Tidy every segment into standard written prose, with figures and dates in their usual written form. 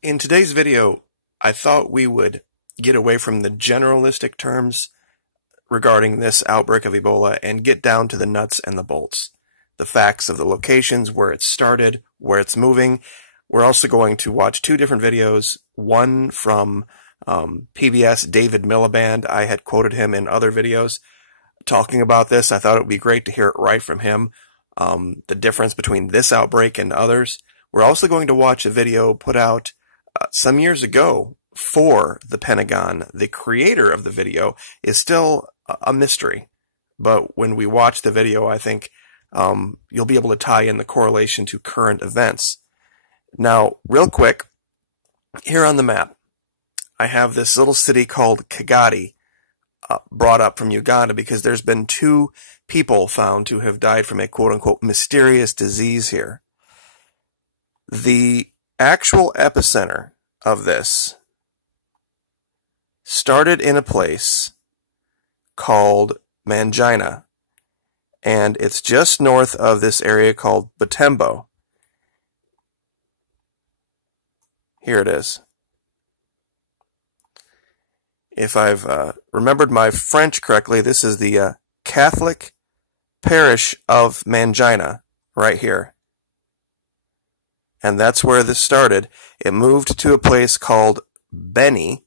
In today's video, I thought we would get away from the generalistic terms regarding this outbreak of Ebola and get down to the nuts and the bolts. The facts of the locations, where it started, where it's moving. We're also going to watch two different videos, one from PBS David Miliband. I had quoted him in other videos talking about this. I thought it would be great to hear it right from him, the difference between this outbreak and others. We're also going to watch a video put out some years ago for the Pentagon. The creator of the video is still a mystery, but when we watch the video, I think you'll be able to tie in the correlation to current events. Now, real quick, here on the map, I have this little city called Kagadi brought up from Uganda because there's been two people found to have died from a quote-unquote mysterious disease here. The actual epicenter of this started in a place called Mangina, and it's just north of this area called Butembo. Here it is. If I've remembered my French correctly, this is the Catholic parish of Mangina, right here. And that's where this started. It moved to a place called Beni,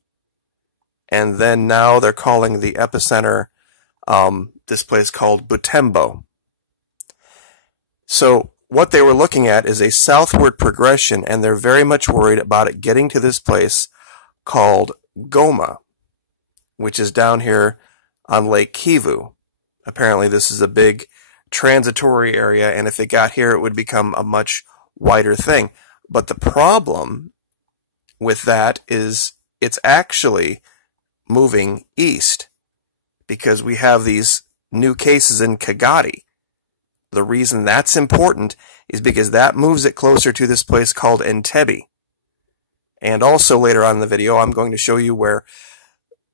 and then now they're calling the epicenter this place called Butembo. So what they were looking at is a southward progression, and they're very much worried about it getting to this place called Goma, which is down here on Lake Kivu. Apparently this is a big transitory area, and if it got here, it would become a much wider thing. But the problem with that is it's actually moving east because we have these new cases in Kagadi. The reason that's important is because that moves it closer to this place called Entebbe. And also later on in the video, I'm going to show you where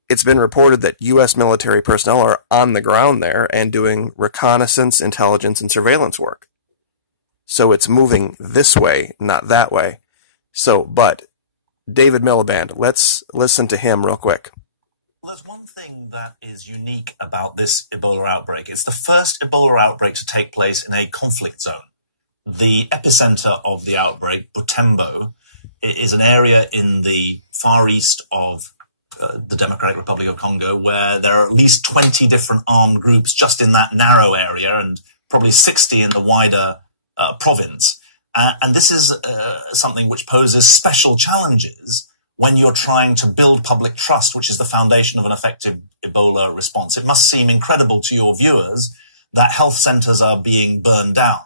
it's been reported that U.S. military personnel are on the ground there and doing reconnaissance, intelligence, and surveillance work. So it's moving this way, not that way. So, but David Miliband, let's listen to him real quick. Well, there's one thing that is unique about this Ebola outbreak. It's the first Ebola outbreak to take place in a conflict zone. The epicenter of the outbreak, Butembo, is an area in the far east of the Democratic Republic of Congo, where there are at least 20 different armed groups just in that narrow area, and probably 60 in the wider province. And this is something which poses special challenges when you're trying to build public trust, which is the foundation of an effective Ebola response. It must seem incredible to your viewers that health centers are being burned down.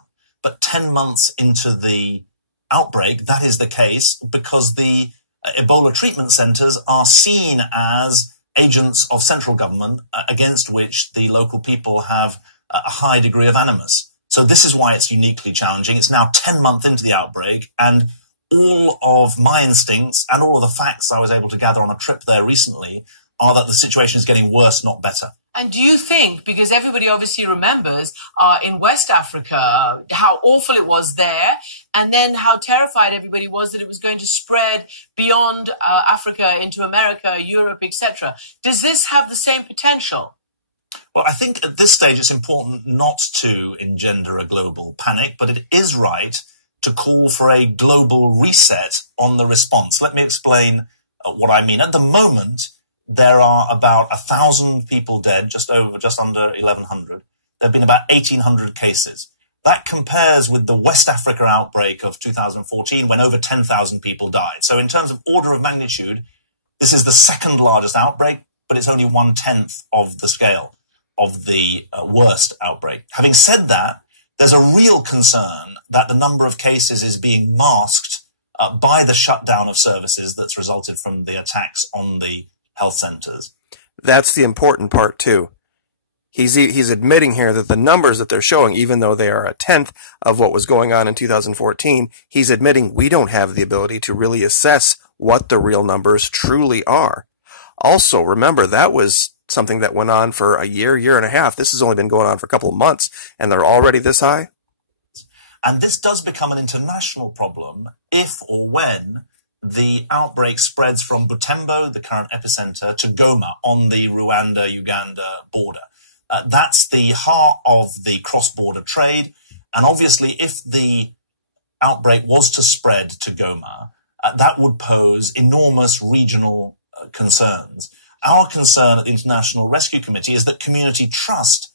But 10 months into the outbreak, that is the case because the Ebola treatment centers are seen as agents of central government against which the local people have a high degree of animus. So this is why it's uniquely challenging. It's now 10 months into the outbreak, and all of my instincts and all of the facts I was able to gather on a trip there recently are that the situation is getting worse, not better. And do you think, because everybody obviously remembers in West Africa how awful it was there, and then how terrified everybody was that it was going to spread beyond Africa into America, Europe, etc. Does this have the same potential? Well, I think at this stage it's important not to engender a global panic, but it is right to call for a global reset on the response. Let me explain what I mean. At the moment, there are about 1,000 people dead, just under 1,100. There have been about 1,800 cases. That compares with the West Africa outbreak of 2014, when over 10,000 people died. So in terms of order of magnitude, this is the second largest outbreak, but it's only 1/10 of the scale of the worst outbreak. Having said that, there's a real concern that the number of cases is being masked by the shutdown of services that's resulted from the attacks on the health centers. That's the important part too. He's admitting here that the numbers that they're showing, even though they are 1/10 of what was going on in 2014, he's admitting we don't have the ability to really assess what the real numbers truly are. Also, remember, that was something that went on for a year and a half. This has only been going on for a couple of months, and they're already this high? And this does become an international problem if or when the outbreak spreads from Butembo, the current epicenter, to Goma on the Rwanda-Uganda border. That's the heart of the cross-border trade. And obviously, if the outbreak was to spread to Goma, that would pose enormous regional concerns. Our concern at the International Rescue Committee is that community trust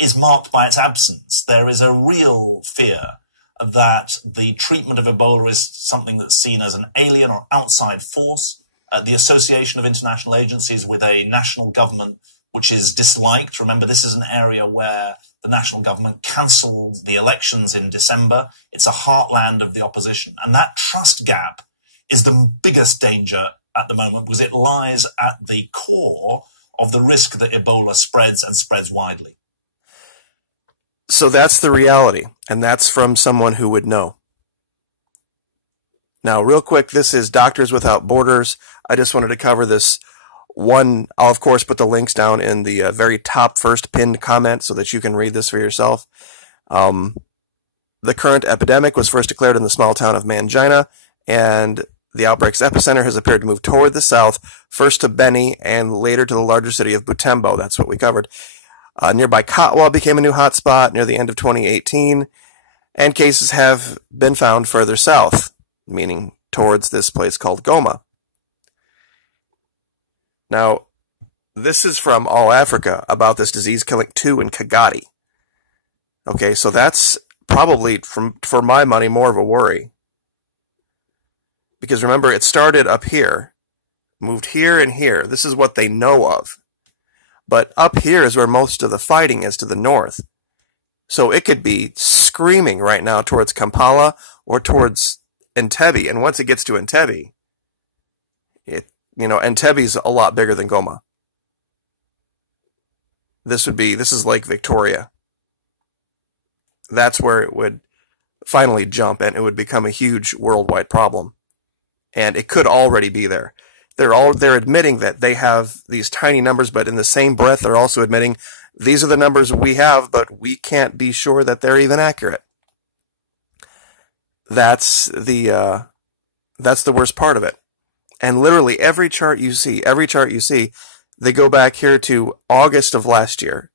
is marked by its absence. There is a real fear that the treatment of Ebola is something that's seen as an alien or outside force. The association of international agencies with a national government which is disliked. Remember, this is an area where the national government cancelled the elections in December. It's a heartland of the opposition. And that trust gap is the biggest danger at the moment because it lies at the core of the risk that Ebola spreads and spreads widely. So that's the reality, and that's from someone who would know. Now, real quick, this is Doctors Without Borders. I just wanted to cover this one. I'll, of course, put the links down in the very top first pinned comment so that you can read this for yourself. The current epidemic was first declared in the small town of Mangina, and the outbreak's epicenter has appeared to move toward the south, first to Beni and later to the larger city of Butembo. That's what we covered. Nearby Katwa became a new hotspot near the end of 2018, and cases have been found further south, meaning towards this place called Goma. Now, this is from All Africa about this disease killing 2 in Kagadi. Okay, so that's probably, for my money, more of a worry. Because remember, it started up here, moved here and here. This is what they know of. But up here is where most of the fighting is to the north. So it could be screaming right now towards Kampala or towards Entebbe. And once it gets to Entebbe, Entebbe's a lot bigger than Goma. This is Lake Victoria. That's where it would finally jump and it would become a huge worldwide problem. And it could already be there. They're admitting that they have these tiny numbers, but in the same breath, they're also admitting these are the numbers we have, but we can't be sure that they're even accurate. That's the worst part of it. And literally every chart you see, they go back here to August of last year,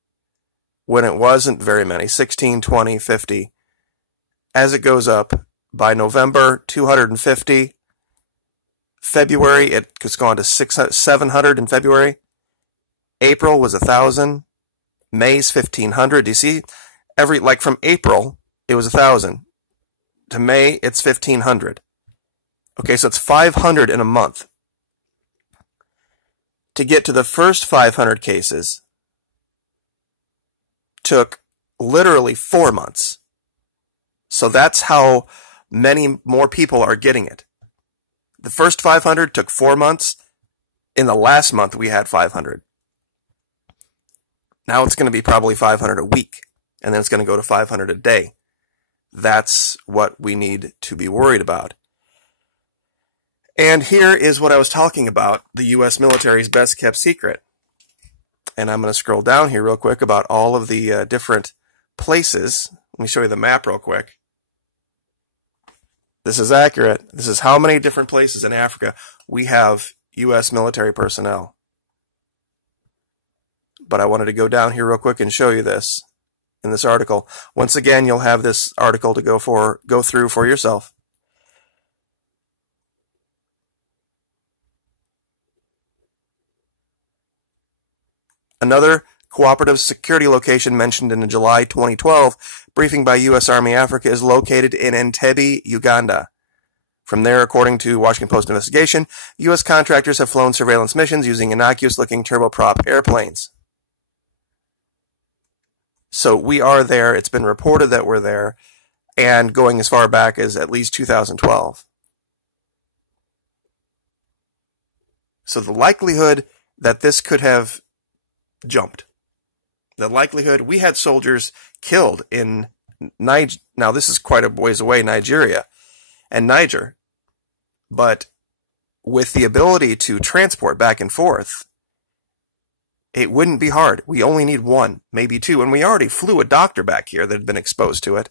when it wasn't very many, 16, 20, 50. As it goes up, by November, 250. February, it's gone to 700 in February. April was 1,000. May's 1,500. Do you see? From April, it was 1,000. To May, it's 1,500. Okay, so it's 500 in a month. To get to the first 500 cases took literally 4 months. So that's how many more people are getting it. The first 500 took 4 months. In the last month, we had 500. Now it's going to be probably 500 a week, and then it's going to go to 500 a day. That's what we need to be worried about. And here is what I was talking about, the U.S. military's best kept secret. And I'm going to scroll down here real quick about all of the different places. Let me show you the map real quick. This is accurate. This is how many different places in Africa we have U.S. military personnel. But I wanted to go down here real quick and show you this in this article. Once again, you'll have this article to go through for yourself. Another cooperative security location mentioned in a July 2012 briefing by U.S. Army Africa is located in Entebbe, Uganda. From there, according to Washington Post investigation, U.S. contractors have flown surveillance missions using innocuous-looking turboprop airplanes. So we are there. It's been reported that we're there, and going as far back as at least 2012. So the likelihood that this could have jumped. The likelihood, we had soldiers killed in Niger. Now this is quite a ways away, Nigeria and Niger. But with the ability to transport back and forth, it wouldn't be hard. We only need 1, maybe 2. And we already flew a doctor back here that had been exposed to it.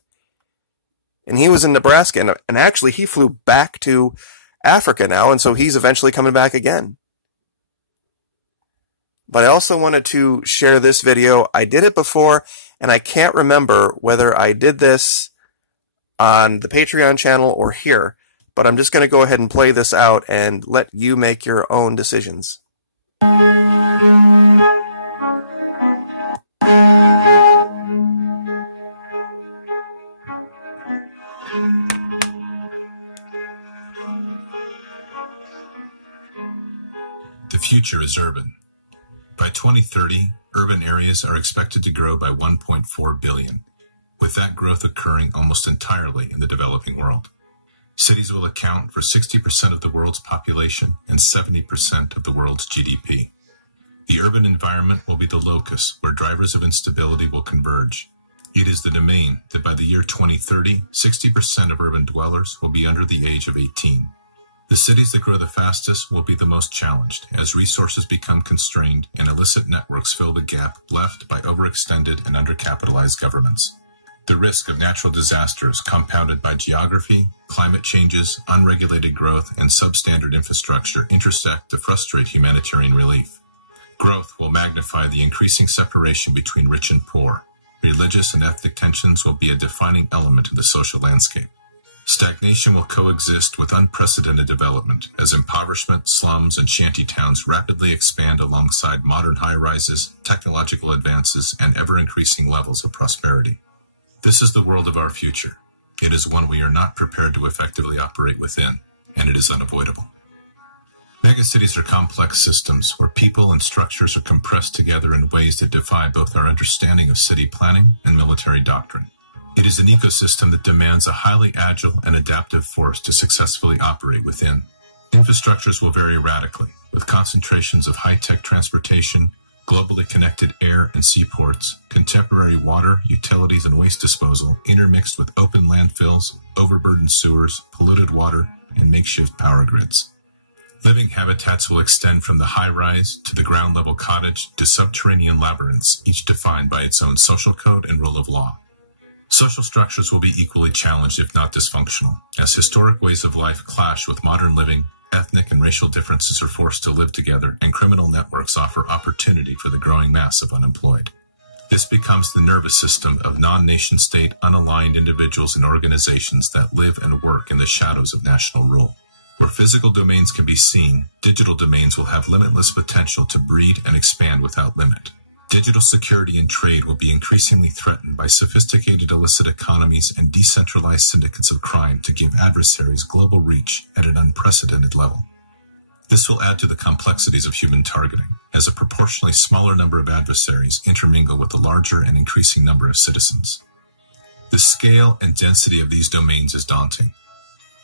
And he was in Nebraska. And actually, he flew back to Africa now, and so he's eventually coming back again. But I also wanted to share this video. I did it before, and I can't remember whether I did this on the Patreon channel or here, but I'm just going to go ahead and play this out and let you make your own decisions. The future is urban. By 2030, urban areas are expected to grow by 1.4 billion, with that growth occurring almost entirely in the developing world. Cities will account for 60% of the world's population and 70% of the world's GDP. The urban environment will be the locus where drivers of instability will converge. It is the domain that by the year 2030, 60% of urban dwellers will be under the age of 18. The cities that grow the fastest will be the most challenged as resources become constrained and illicit networks fill the gap left by overextended and undercapitalized governments. The risk of natural disasters compounded by geography, climate changes, unregulated growth, and substandard infrastructure intersect to frustrate humanitarian relief. Growth will magnify the increasing separation between rich and poor. Religious and ethnic tensions will be a defining element of the social landscape. Stagnation will coexist with unprecedented development as impoverishment, slums, and shanty towns rapidly expand alongside modern high-rises, technological advances, and ever-increasing levels of prosperity. This is the world of our future. It is one we are not prepared to effectively operate within, and it is unavoidable. Megacities are complex systems where people and structures are compressed together in ways that defy both our understanding of city planning and military doctrine. It is an ecosystem that demands a highly agile and adaptive force to successfully operate within. Infrastructures will vary radically, with concentrations of high-tech transportation, globally connected air and seaports, contemporary water, utilities, and waste disposal intermixed with open landfills, overburdened sewers, polluted water, and makeshift power grids. Living habitats will extend from the high-rise to the ground-level cottage to subterranean labyrinths, each defined by its own social code and rule of law. Social structures will be equally challenged, if not dysfunctional, as historic ways of life clash with modern living, ethnic and racial differences are forced to live together, and criminal networks offer opportunity for the growing mass of unemployed. This becomes the nervous system of non-nation-state, unaligned individuals and organizations that live and work in the shadows of national rule. Where physical domains can be seen, digital domains will have limitless potential to breed and expand without limit. Digital security and trade will be increasingly threatened by sophisticated illicit economies and decentralized syndicates of crime to give adversaries global reach at an unprecedented level. This will add to the complexities of human targeting, as a proportionally smaller number of adversaries intermingle with a larger and increasing number of citizens. The scale and density of these domains is daunting.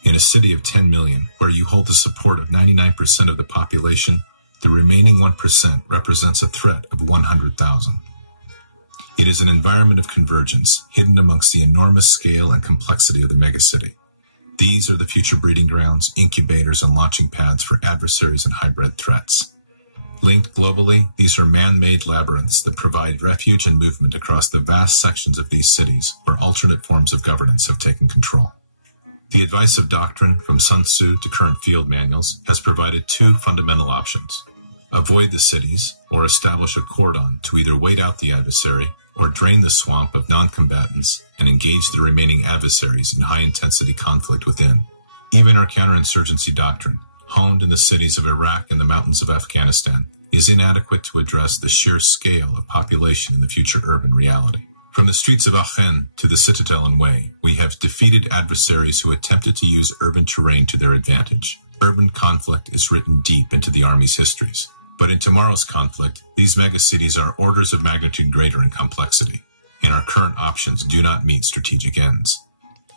In a city of 10 million, where you hold the support of 99% of the population, the remaining 1% represents a threat of 100,000. It is an environment of convergence, hidden amongst the enormous scale and complexity of the megacity. These are the future breeding grounds, incubators, and launching pads for adversaries and hybrid threats. Linked globally, these are man-made labyrinths that provide refuge and movement across the vast sections of these cities where alternate forms of governance have taken control. The advice of doctrine, from Sun Tzu to current field manuals, has provided two fundamental options. Avoid the cities, or establish a cordon to either wait out the adversary or drain the swamp of non-combatants and engage the remaining adversaries in high-intensity conflict within. Even our counterinsurgency doctrine, honed in the cities of Iraq and the mountains of Afghanistan, is inadequate to address the sheer scale of population in the future urban reality. From the streets of Aachen to the Citadel and Way, we have defeated adversaries who attempted to use urban terrain to their advantage. Urban conflict is written deep into the Army's histories. But in tomorrow's conflict, these megacities are orders of magnitude greater in complexity, and our current options do not meet strategic ends.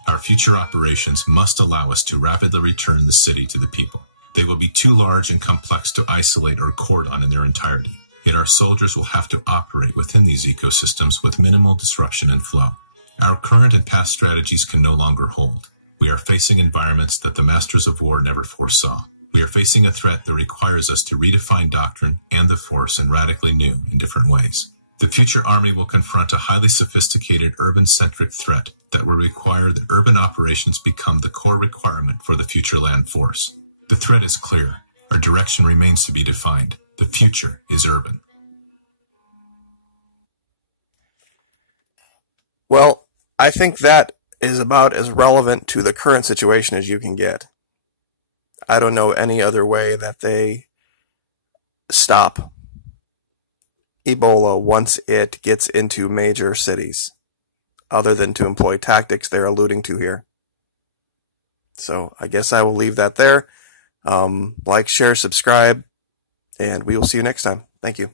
Our future operations must allow us to rapidly return the city to the people. They will be too large and complex to isolate or cordon in their entirety. Yet our soldiers will have to operate within these ecosystems with minimal disruption and flow. Our current and past strategies can no longer hold. We are facing environments that the masters of war never foresaw. We are facing a threat that requires us to redefine doctrine and the force in radically new and different ways. The future Army will confront a highly sophisticated urban-centric threat that will require that urban operations become the core requirement for the future land force. The threat is clear. Our direction remains to be defined. The future is urban. Well, I think that is about as relevant to the current situation as you can get. I don't know any other way that they stop Ebola once it gets into major cities, other than to employ tactics they're alluding to here. So I guess I will leave that there. Like, share, subscribe, and we will see you next time. Thank you.